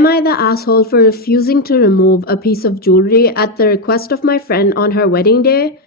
Am I the asshole for refusing to remove a piece of jewelry at the request of my friend on her wedding day?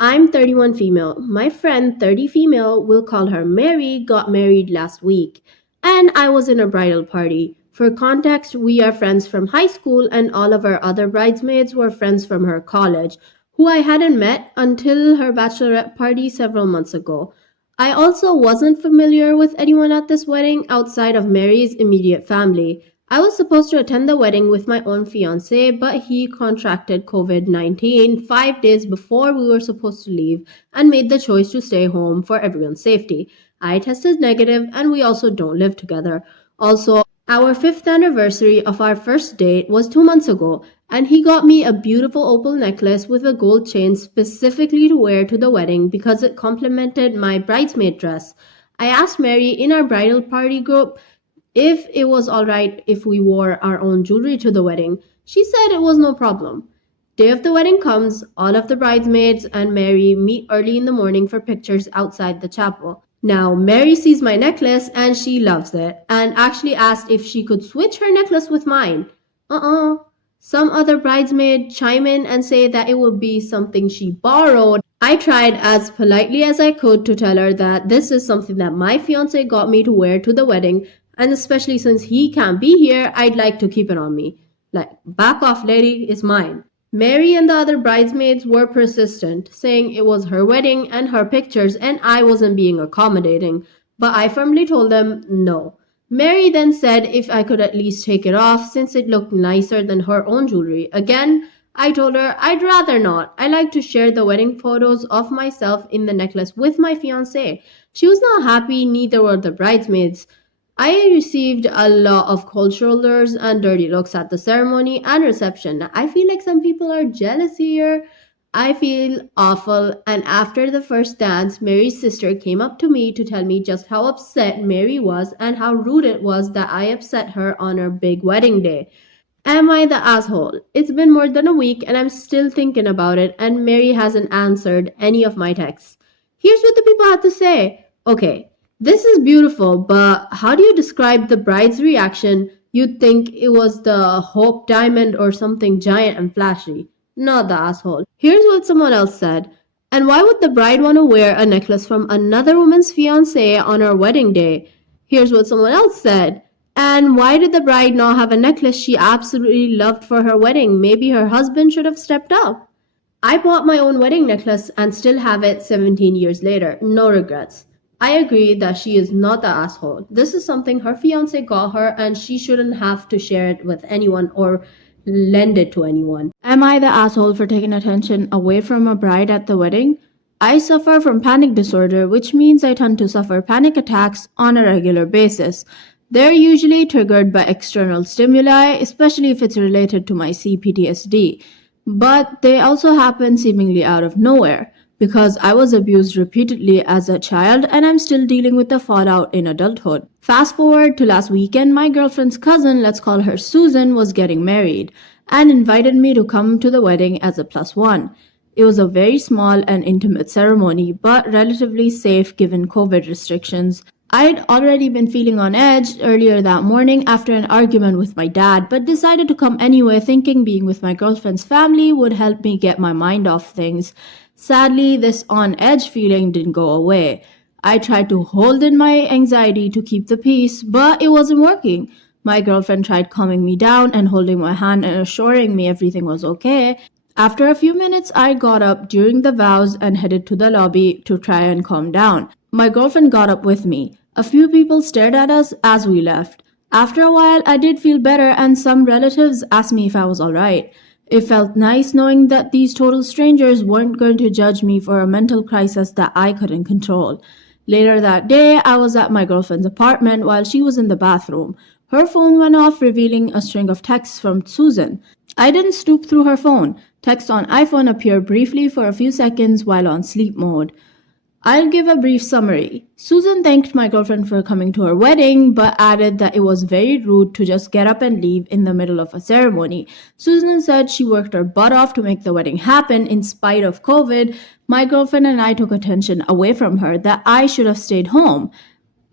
I'm 31 female. My friend, 30 female, we'll call her Mary, got married last week. And I was in a bridal party. For context, we are friends from high school, and all of our other bridesmaids were friends from her college, who I hadn't met until her bachelorette party several months ago. I also wasn't familiar with anyone at this wedding outside of Mary's immediate family. I was supposed to attend the wedding with my own fiance, but he contracted COVID 19 5 days before we were supposed to leave and made the choice to stay home for everyone's safety. I tested negative, and we also don't live together. Also, our fifth anniversary of our first date was 2 months ago, and he got me a beautiful opal necklace with a gold chain specifically to wear to the wedding because it complemented my bridesmaid dress. I asked Mary in our bridal party group if it was alright if we wore our own jewelry to the wedding. She said it was no problem. Day of the wedding comes, all of the bridesmaids and Mary meet early in the morning for pictures outside the chapel. Now, Mary sees my necklace and she loves it and actually asked if she could switch her necklace with mine. Some other bridesmaid chime in and say that it would be something she borrowed. I tried as politely as I could to tell her that this is something that my fiance got me to wear to the wedding, and especially since he can't be here, I'd like to keep it on me. Like, back off, lady, it's mine. Mary and the other bridesmaids were persistent, saying it was her wedding and her pictures and I wasn't being accommodating, but I firmly told them no. Mary then said if I could at least take it off since it looked nicer than her own jewelry. Again, I told her I'd rather not. I like to share the wedding photos of myself in the necklace with my fiancé. She was not happy, neither were the bridesmaids. I received a lot of cold shoulders and dirty looks at the ceremony and reception. I feel like some people are jealous here. I feel awful, and after the first dance, Mary's sister came up to me to tell me just how upset Mary was and how rude it was that I upset her on her big wedding day. Am I the asshole? It's been more than a week and I'm still thinking about it, and Mary hasn't answered any of my texts. Here's what the people had to say. Okay, this is beautiful, but how do you describe the bride's reaction? You'd think it was the Hope Diamond or something giant and flashy. Not the asshole. Here's what someone else said. And why would the bride want to wear a necklace from another woman's fiance on her wedding day? Here's what someone else said. And why did the bride not have a necklace she absolutely loved for her wedding? Maybe her husband should have stepped up. I bought my own wedding necklace and still have it 17 years later. No regrets. I agree that she is not the asshole. This is something her fiance got her and she shouldn't have to share it with anyone or lend it to anyone. Am I the asshole for taking attention away from a bride at the wedding? I suffer from panic disorder, which means I tend to suffer panic attacks on a regular basis. They're usually triggered by external stimuli, especially if it's related to my CPTSD. But they also happen seemingly out of nowhere, because I was abused repeatedly as a child and I'm still dealing with the fallout in adulthood. Fast forward to last weekend, my girlfriend's cousin, let's call her Susan, was getting married and invited me to come to the wedding as a +1. It was a very small and intimate ceremony, but relatively safe given COVID restrictions. I'd already been feeling on edge earlier that morning after an argument with my dad, but decided to come anyway, thinking being with my girlfriend's family would help me get my mind off things. Sadly, this on-edge feeling didn't go away. I tried to hold in my anxiety to keep the peace, but it wasn't working. My girlfriend tried calming me down and holding my hand and assuring me everything was okay. After a few minutes, I got up during the vows and headed to the lobby to try and calm down. My girlfriend got up with me. A few people stared at us as we left. After a while, I did feel better and some relatives asked me if I was alright. It felt nice knowing that these total strangers weren't going to judge me for a mental crisis that I couldn't control. Later that day, I was at my girlfriend's apartment while she was in the bathroom. Her phone went off, revealing a string of texts from Susan. I didn't snoop through her phone. Text on iPhone appeared briefly for a few seconds while on sleep mode. I'll give a brief summary. Susan thanked my girlfriend for coming to her wedding, but added that it was very rude to just get up and leave in the middle of a ceremony. Susan said she worked her butt off to make the wedding happen in spite of COVID. My girlfriend and I took attention away from her that I should have stayed home.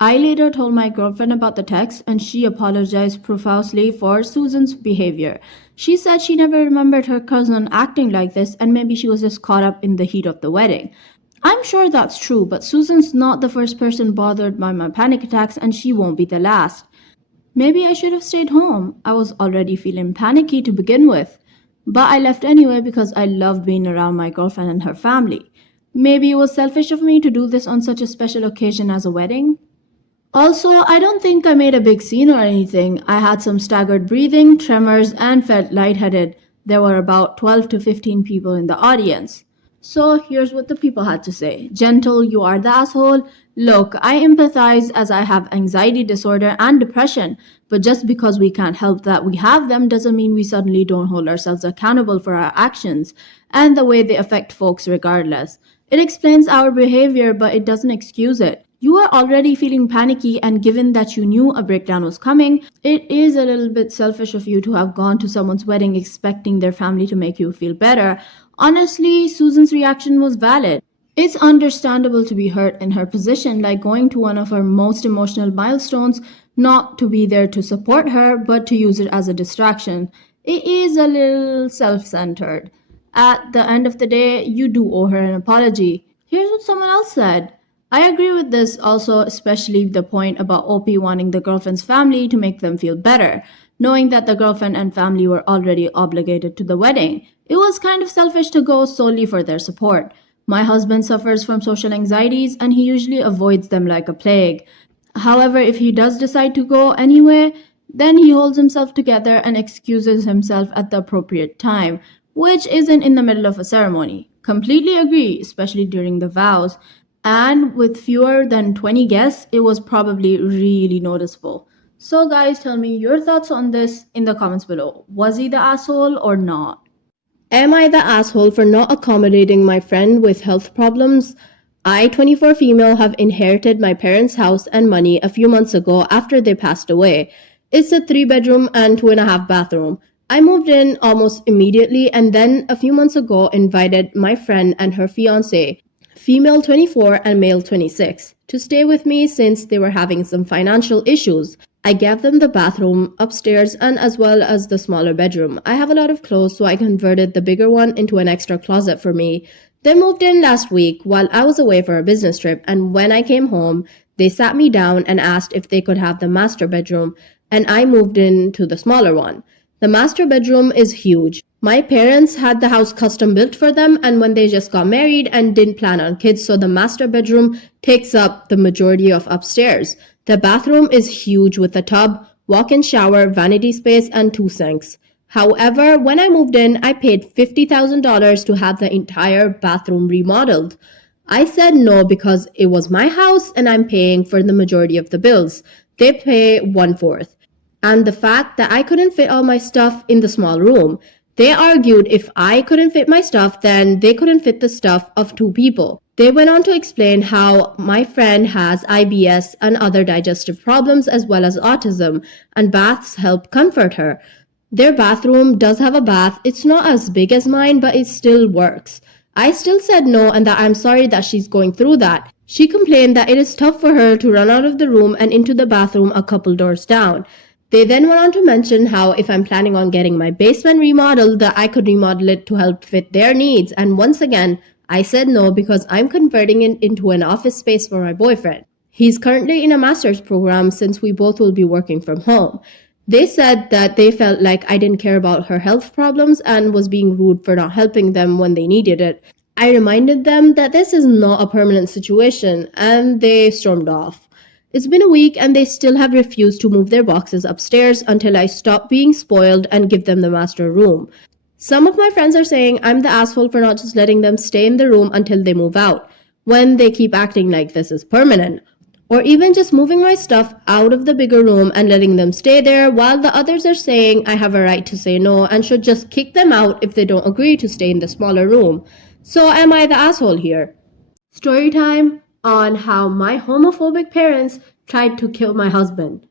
I later told my girlfriend about the text and she apologized profusely for Susan's behavior. She said she never remembered her cousin acting like this and maybe she was just caught up in the heat of the wedding. I'm sure that's true, but Susan's not the first person bothered by my panic attacks and she won't be the last. Maybe I should have stayed home. I was already feeling panicky to begin with. But I left anyway because I loved being around my girlfriend and her family. Maybe it was selfish of me to do this on such a special occasion as a wedding. Also, I don't think I made a big scene or anything. I had some staggered breathing, tremors, and felt lightheaded. There were about 12 to 15 people in the audience. So here's what the people had to say. Gentle, you are the asshole. Look, I empathize as I have anxiety disorder and depression, but just because we can't help that we have them doesn't mean we suddenly don't hold ourselves accountable for our actions and the way they affect folks regardless. It explains our behavior, but it doesn't excuse it. You are already feeling panicky, and given that you knew a breakdown was coming, it is a little bit selfish of you to have gone to someone's wedding expecting their family to make you feel better. Honestly, Susan's reaction was valid. It's understandable to be hurt in her position, like going to one of her most emotional milestones, not to be there to support her, but to use it as a distraction. It is a little self centered. At the end of the day, you do owe her an apology. Here's what someone else said. I agree with this also, especially the point about OP wanting the girlfriend's family to make them feel better, knowing that the girlfriend and family were already obligated to the wedding. It was kind of selfish to go solely for their support. My husband suffers from social anxieties and he usually avoids them like a plague. However, if he does decide to go anyway, then he holds himself together and excuses himself at the appropriate time, which isn't in the middle of a ceremony. Completely agree, especially during the vows. And with fewer than 20 guests, it was probably really noticeable. So, guys, tell me your thoughts on this in the comments below. Was he the asshole or not? Am I the asshole for not accommodating my friend with health problems? I, 24 female, have inherited my parents' house and money a few months ago after they passed away. It's a 3 bedroom and 2.5 bathroom. I moved in almost immediately and then a few months ago invited my friend and her fiance, female 24 and male 26, to stay with me since they were having some financial issues. I gave them the bathroom upstairs and as well as the smaller bedroom. I have a lot of clothes, so I converted the bigger one into an extra closet for me. They moved in last week while I was away for a business trip, and when I came home, they sat me down and asked if they could have the master bedroom, and I moved into the smaller one. The master bedroom is huge. My parents had the house custom built for them, and when they just got married and didn't plan on kids, so the master bedroom takes up the majority of upstairs. The bathroom is huge with a tub, walk-in shower, vanity space, and 2 sinks. However, when I moved in, I paid $50,000 to have the entire bathroom remodeled. I said no because it was my house and I'm paying for the majority of the bills. They pay 1/4. And the fact that I couldn't fit all my stuff in the small room. They argued if I couldn't fit my stuff, then they couldn't fit the stuff of 2 people. They went on to explain how my friend has IBS and other digestive problems as well as autism, and baths help comfort her. Their bathroom does have a bath. It's not as big as mine, but it still works. I still said no and that I'm sorry that she's going through that. She complained that it is tough for her to run out of the room and into the bathroom a couple doors down. They then went on to mention how if I'm planning on getting my basement remodeled, that I could remodel it to help fit their needs. And once again, I said no because I'm converting it into an office space for my boyfriend. He's currently in a master's program since we both will be working from home. They said that they felt like I didn't care about her health problems and was being rude for not helping them when they needed it. I reminded them that this is not a permanent situation, and they stormed off. It's been a week and they still have refused to move their boxes upstairs until I stop being spoiled and give them the master room. Some of my friends are saying I'm the asshole for not just letting them stay in the room until they move out, when they keep acting like this is permanent. Or even just moving my stuff out of the bigger room and letting them stay there, while the others are saying I have a right to say no and should just kick them out if they don't agree to stay in the smaller room. So am I the asshole here? Story time on how my homophobic parents tried to kill my husband.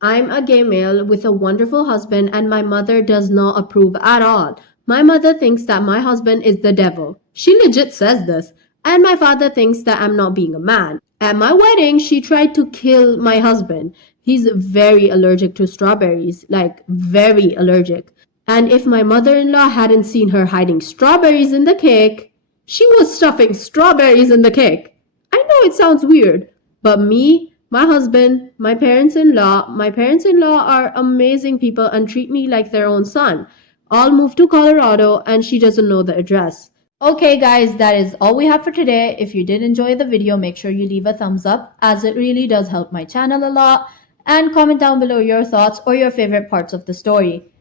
I'm a gay male with a wonderful husband and my mother does not approve at all. My mother thinks that my husband is the devil. She legit says this. And my father thinks that I'm not being a man. At my wedding, she tried to kill my husband. He's very allergic to strawberries, like very allergic. And if my mother in law hadn't seen her hiding strawberries in the cake, she was stuffing strawberries in the cake. I know it sounds weird, but me, my husband, my parents in law are amazing people and treat me like their own son. All moved to Colorado and she doesn't know the address. Okay guys, that is all we have for today. If you did enjoy the video, make sure you leave a thumbs up as it really does help my channel a lot, and comment down below your thoughts or your favorite parts of the story.